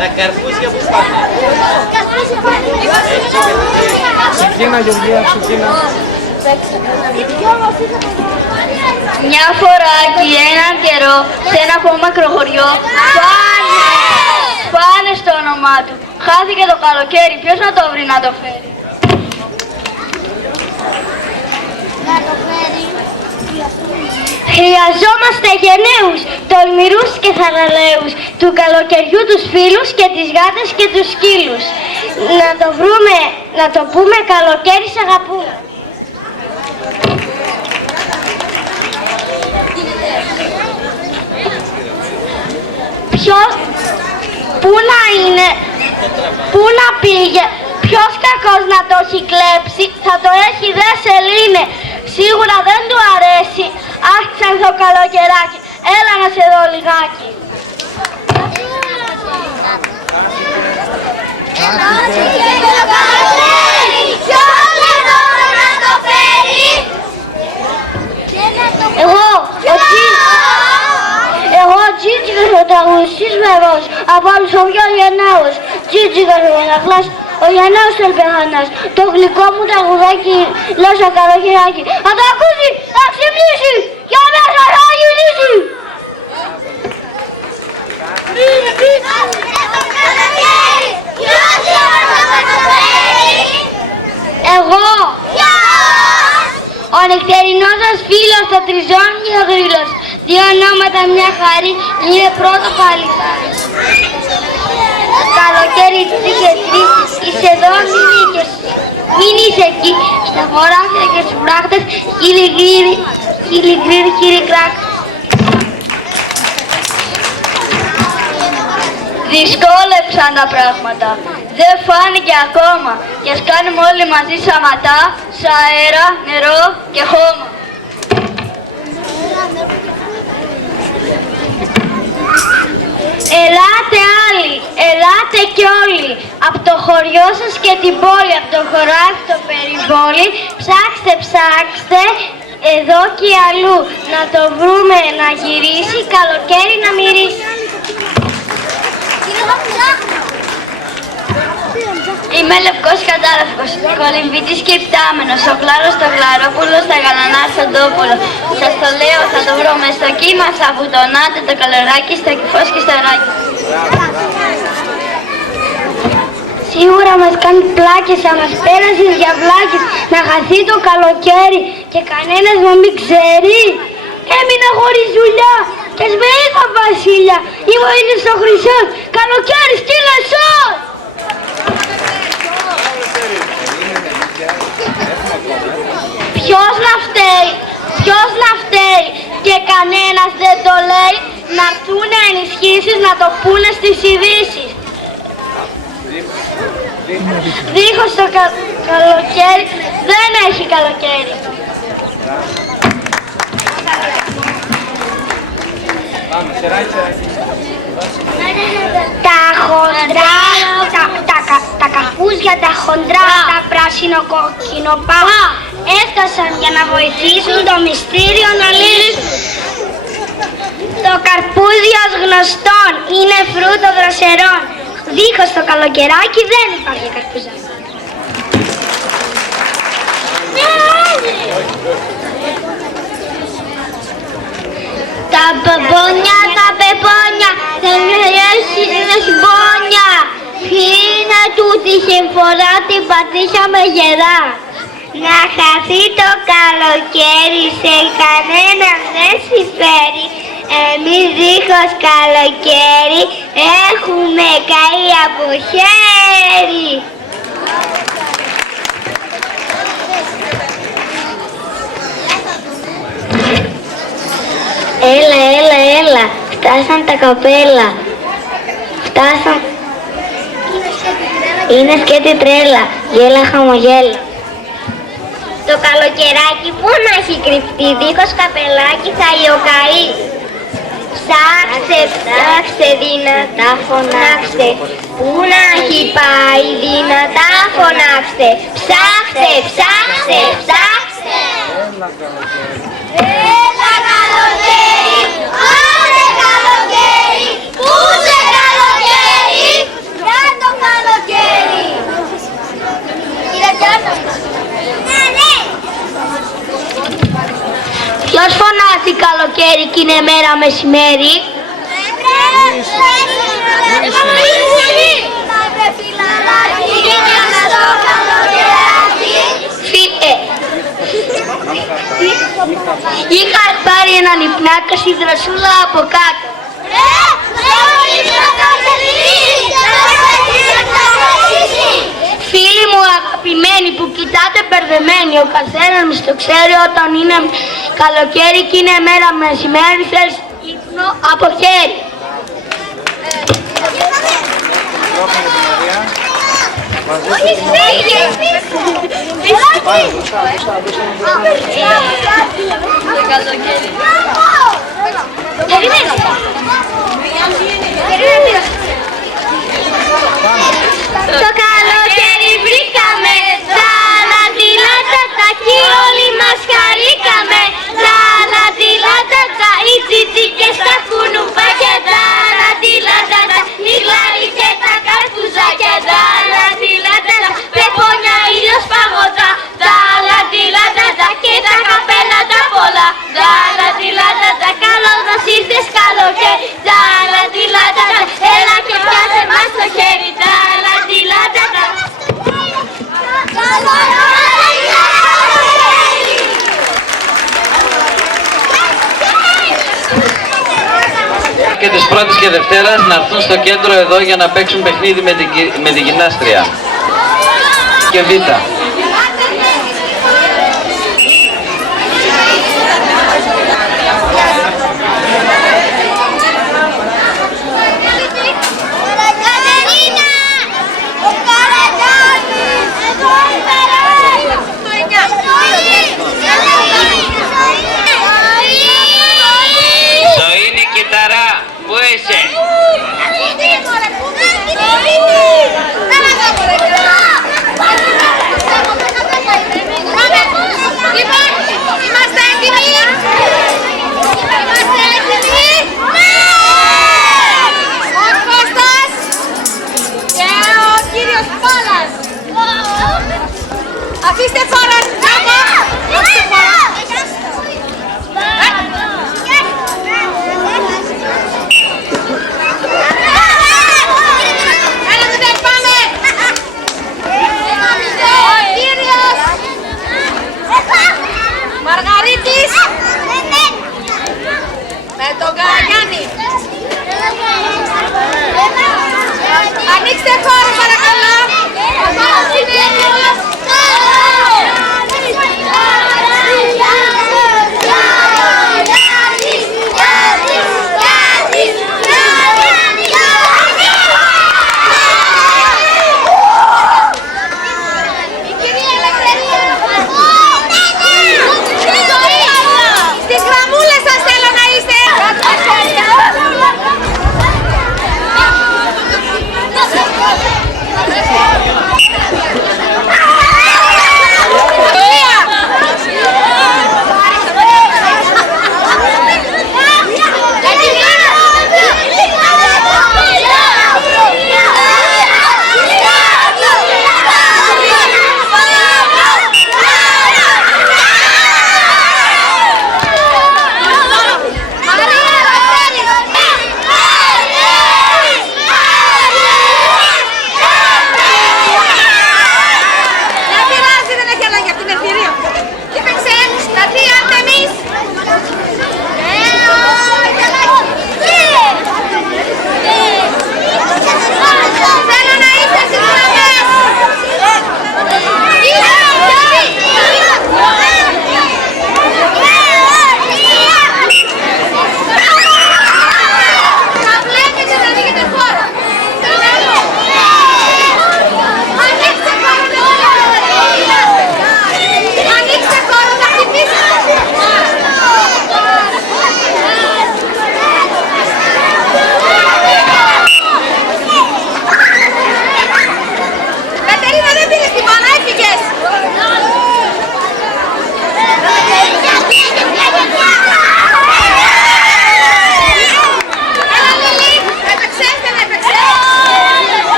Τα καρπούζια που πάνε. Ξεκίνα, Γεωργία, ξεκίνα. Μια φορά και έναν καιρό σε ένα απόμακρο χωριό πάνε στο όνομά του. Χάθηκε το καλοκαίρι, ποιος να το βρει να το φέρει? Χρειαζόμαστε γενναίους, τολμηρούς και θαραλέους, του καλοκαιριού τους φίλους και τις γάτες και τους σκύλους. Να το βρούμε, να το πούμε, καλοκαίρι σ' αγαπούμε. Ποιος, πού να είναι, πού να πήγε, ποιος κακός να το έχει κλέψει, θα το έχει δε σελήνε, σίγουρα δεν του αρέσει. Αχ, ξανθό καλοκαιράκι, έλα να σε δω λιγάκι. Εγώ ο Τζίτζικας ο τραγουδιστής βεβαίως, από άλλους ο πιο γενναίος. Τζίτζικας ο Γενναχλάς, ο γενναίος τελπεχανάς. Το γλυκό μου τραγουδάκι, λέω σαν καλοκαιράκι. Θα το ακούσει, θα ξυπνήσει, για μέσα θα γυρίσει. Εγώ, ο νυχτερινός σας φίλος, το τριζόν και ο γρύλος. Δύο ονόματα μια χάρη, είναι πρώτο παλικάρι. Καλοκαίρι και τρεις, είσαι εδώ, μην νίκες. Μην είσαι εκεί, στα χωράφια και στους βράχτες, χίλι γκρι, χίλι κράκ. Δυσκόλεψαν τα πράγματα, δεν φάνηκε ακόμα και ας κάνουμε όλοι μαζί σαματά, σ' αέρα, νερό και χώμα. Ελάτε άλλοι, ελάτε κι όλοι, απ' το χωριό σας και την πόλη, απ' το χωράφι, το περιβόλι, ψάξτε, ψάξτε, εδώ και αλλού, να το βρούμε να γυρίσει, καλοκαίρι να μυρίσει. Είμαι λευκός κατάλευκος, κολυμβητής και υπτάμενος, ο Κλάρος το Γλαρόπουλος, τα γαλανά Σαντόπουλο. Σας το λέω, θα το βρω μες στο κύμα, θα βουτωνάτε το καλωράκι, στο κυφός και στο ράκι. Σίγουρα μας κάνει πλάκες, θα μας πέρασε για βλάκες, να χαθεί το καλοκαίρι και κανένας να μην ξέρει. Έμεινα χωρίς δουλειά και ας με είχα βασίλια, είμαι ο ήλιος στο χρυσός, καλοκαίρι στείλε σως. Ποιος να φταίει και κανένας δεν το λέει, να έρθουνε ενισχύσεις να το πούνε στις ειδήσεις. Δίχως το καλοκαίρι δεν έχει καλοκαίρι. Τα χοντρά, τα καφούζια, τα χοντρά, τα πράσινο-κόκκινο πάγα έφτασαν για να βοηθήσουν το μυστήριο να λύσουν. Το καρπούζι ως γνωστόν είναι φρούτο δροσερών. Δίχως το καλοκαιράκι δεν υπάρχει καρπούζα. Τα πεπόνια, δεν είναι συμπόνια. Ποιοι είναι τούτη συμφορά, την πατήσαμε γερά. Να χαθεί το καλοκαίρι, σε κανέναν δεν συμφέρει. Εμείς δίχως καλοκαίρι έχουμε καεί από χέρι. Έλα, φτάσαν τα καπέλα. Φτάσαν. Είναι σκέτη τρέλα, γέλα χαμογέλα. Το καλοκαιράκι πού να έχει κρυφτεί, δίχως καπελάκι θα ιωκαεί. Ψάξτε, δυνατά φωνάξτε, πού να έχει πάει, δυνατά φωνάξτε. Ψάξτε. Έλα καλοκαίρι, άντε καλοκαίρι, πού σε καλοκαίρι. και είναι μέρα μεσημέρι. Είχα πάρει έναν υπνάκα στη δροσούλα από κάτω. Φίλοι μου αγαπημένοι που κοιτάτε μπερδεμένοι, ο καθένας μας το ξέρει όταν είναι καλοκαίρι και είναι μέρα μεσημέρι, θέλεις ύπνο από χέρι. Το καλοκαίρι βρήκαμε τα λατιλάτατα και όλοι μας χαρήκαμε. Τα λατιλάτατα, οι τσιτσίκες τα κουνουπάκια. Τα λατιλάτατα, οι γλάροι και τα καρπουζάκια. Τα λατιλάτατα, πεπόνια ήλιος παγωτά. Τα λατιλάτατα και τα καπέλα τα πολλά. Τα λατιλάτατα, καλώς μας ήρθες καλοκαίρι. Τα λατιλάτατα, έλα και πιάσε μας το χέρι. Τα λατιλάτατα. Και της πρώτης και Δευτέρας να έρθουν στο κέντρο εδώ για να παίξουν παιχνίδι με την γυμνάστρια. Και Β. Ζωήνη Κιταρά, πού είσαι?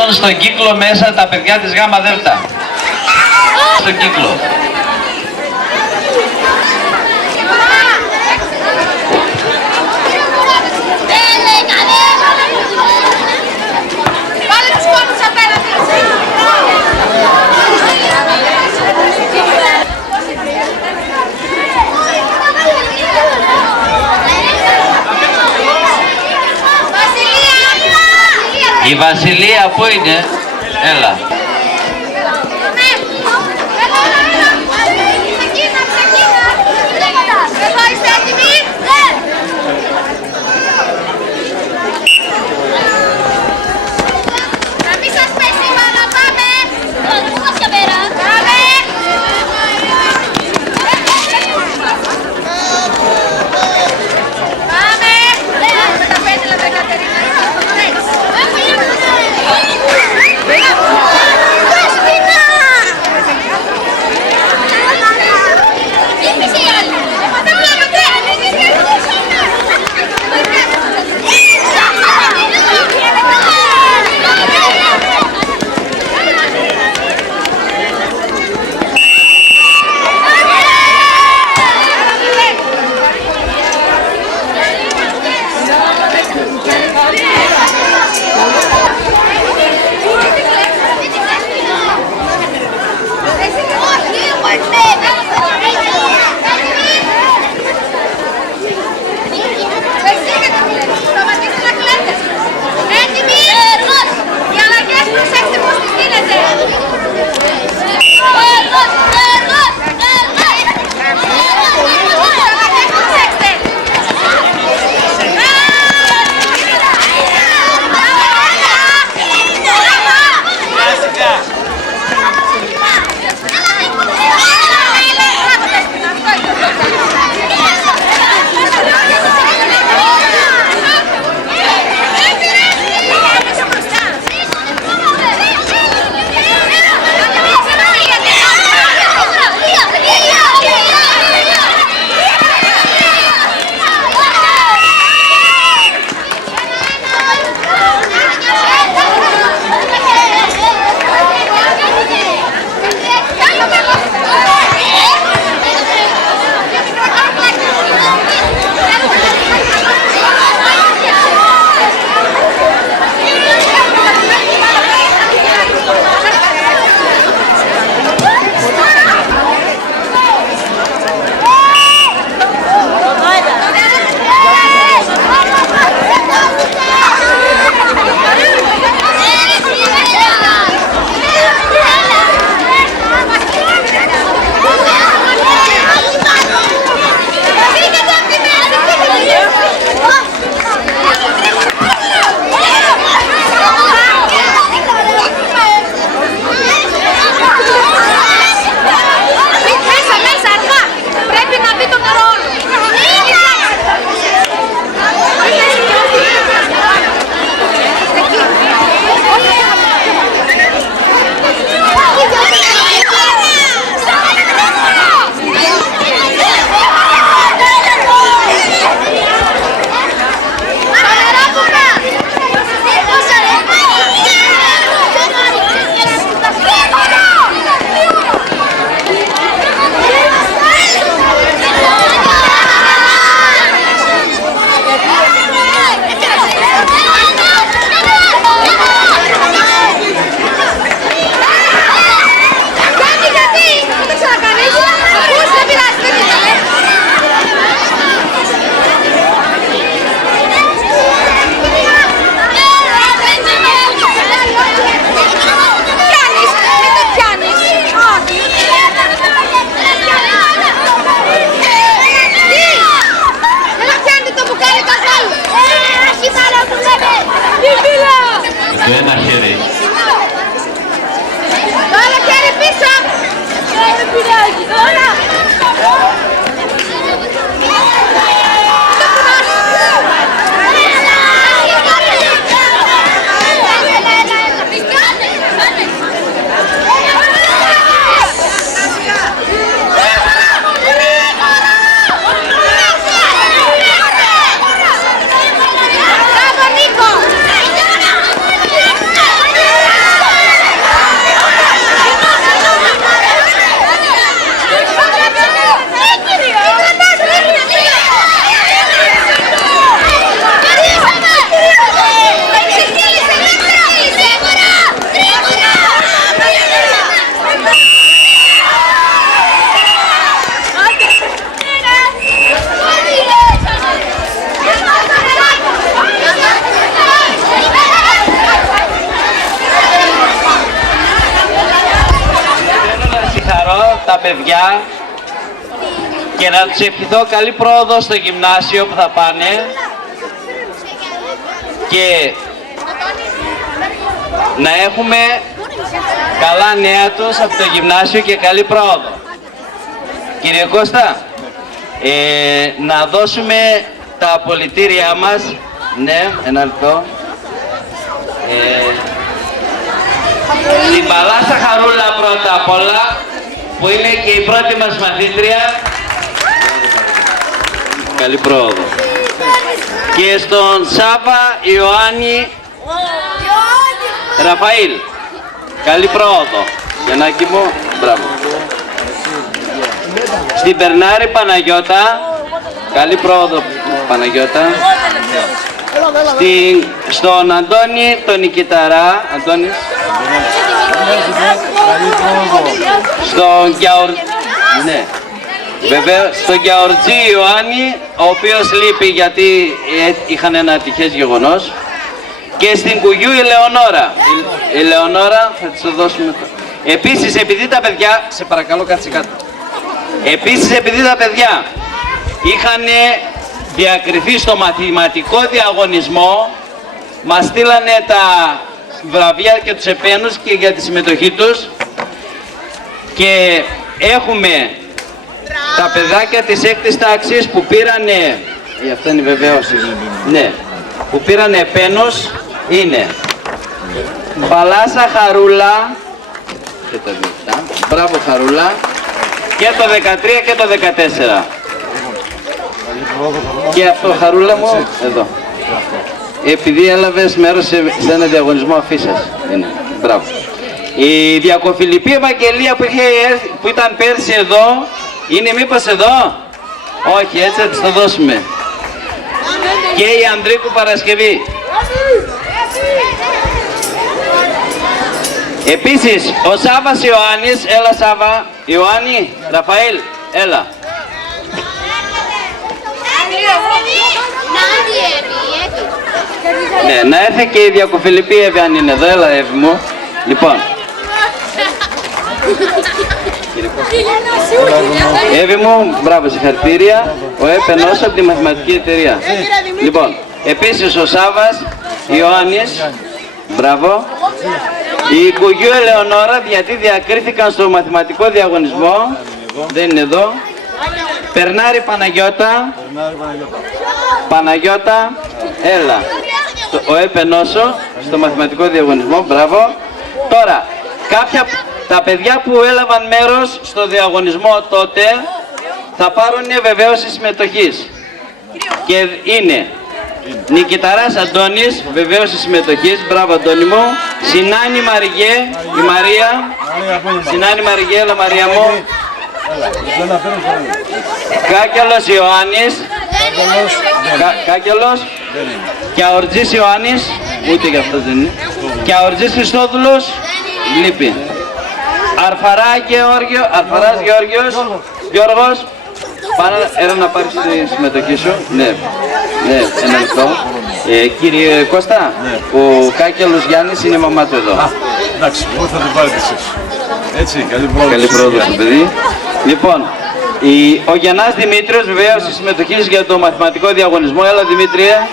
έχουν στον κύκλο μέσα τα παιδιά της ΓΑΜΑ ΔΕΛΤΑ. Στον κύκλο. Η Βασιλεία πού είναι? Έλα. παιδιά και να τους ευχηθώ καλή πρόοδο στο γυμνάσιο που θα πάνε και να έχουμε καλά νέα τους από το γυμνάσιο και καλή πρόοδο. Κύριε Κώστα, να δώσουμε τα απολυτήριά μας. Ναι, ένα λεπτό. Την Παλάσσα Χαρούλα πρώτα απ' όλα, που είναι και η πρώτη μας μαθήτρια. Καλή πρόοδο. Και στον Σάβα Ιωάννη Ραφαήλ. Καλή πρόοδο. Γιαννάκη μου, μπράβο. Στην Περνάρη Παναγιώτα. Καλή πρόοδο, Παναγιώτα. Στον Αντώνη τον Νικηταρά. Αντώνης. Στον ναι. Βέβαια, στον Γιαουρτζή Ιωάννη, ο οποίος λείπει γιατί είχαν ένα ατυχές γεγονός. Και στην Κουγιού η Λεωνόρα. Η Λεωνόρα θα της το δώσουμε. Επίσης, επειδή τα παιδιά... Σε παρακαλώ, κάτσε κάτω. Επίσης, επειδή τα παιδιά είχαν διακριθεί στο μαθηματικό διαγωνισμό, μας στείλανε τα βραβεία και τους επένους και για τη συμμετοχή τους και έχουμε τα παιδάκια της 6ης τάξης που πήρανε, αυτά είναι οι βεβαιώσεις, ναι, που πήρανε επένους είναι Παλάσσα Χαρούλα, μπράβο Χαρούλα, και το 13 και το 14. Και αυτό Χαρούλα μου, εδώ. Επειδή έλαβες μέρος σε ένα διαγωνισμό αφίσας. Είναι. Μπράβο. Η Διακοφιλιππή Ευαγγελία που ήταν πέρσι εδώ, είναι μήπως εδώ? Όχι, έτσι θα της το δώσουμε. Και η Ανδρίκου Παρασκευή. Επίσης, ο Σάββας Ιωάννης, έλα Σάββα, Ιωάννη, Ραφαήλ, έλα. Ναι, να έρθει και η Διακοφιλιππή Εύη αν είναι εδώ, έλα Εύη μου. Λοιπόν. Εύη μου, μπράβο, συγχαρητήρια. Ο έπαινος από τη μαθηματική εταιρεία. Λοιπόν, επίσης ο Σάββας Ιωάννης, μπράβο. Η Κουγιού Ελεονόρα, γιατί διακρίθηκαν στο μαθηματικό διαγωνισμό, δεν είναι εδώ. Περνάρη Παναγιώτα. Παναγιώτα, έλα. Ο έπαινόσο στο μαθηματικό διαγωνισμό, μπράβο. Τώρα, τα παιδιά που έλαβαν μέρος στο διαγωνισμό τότε θα πάρουν βεβαίωση συμμετοχής. Και είναι Νικηταράς Αντώνης, βεβαίωση συμμετοχής, μπράβο Αντώνη μου. Συνάνη Μαριγέ, η Μαρία. Συνάνη Μαριγέ, έλα Μαρία μου. Κάκελος Ιωάννης. Κάκελος. Και Αορτζής Ιωάννης. Ούτε για αυτό δεν είναι. Και Αορτζής Χριστόδουλος. Λείπει. Αρφαράς Γιώργος. Έλα να πάρεις τη συμμετοχή σου. Ναι, ναι, ένα λεπτό. Κύριε Κώστα, ο Κάκελος Γιάννης είναι η μαμά του εδώ. Εντάξει, πώς θα το πάρετε εσείς. Έτσι, καλή πρόοδο. Καλή πρόοδο στο παιδί. Λοιπόν, ο Γιαννάς Δημήτριος βεβαίως η συμμετοχή για το μαθηματικό διαγωνισμό. Έλα Δημήτρια.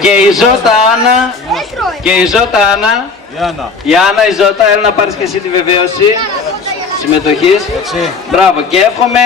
Και η Ζώτα Άννα. Και η Ζώτα Άννα. Η Άννα, η Ζώτα, έλα να πάρεις και εσύ τη βεβαίωση συμμετοχής. Μπράβο και εύχομαι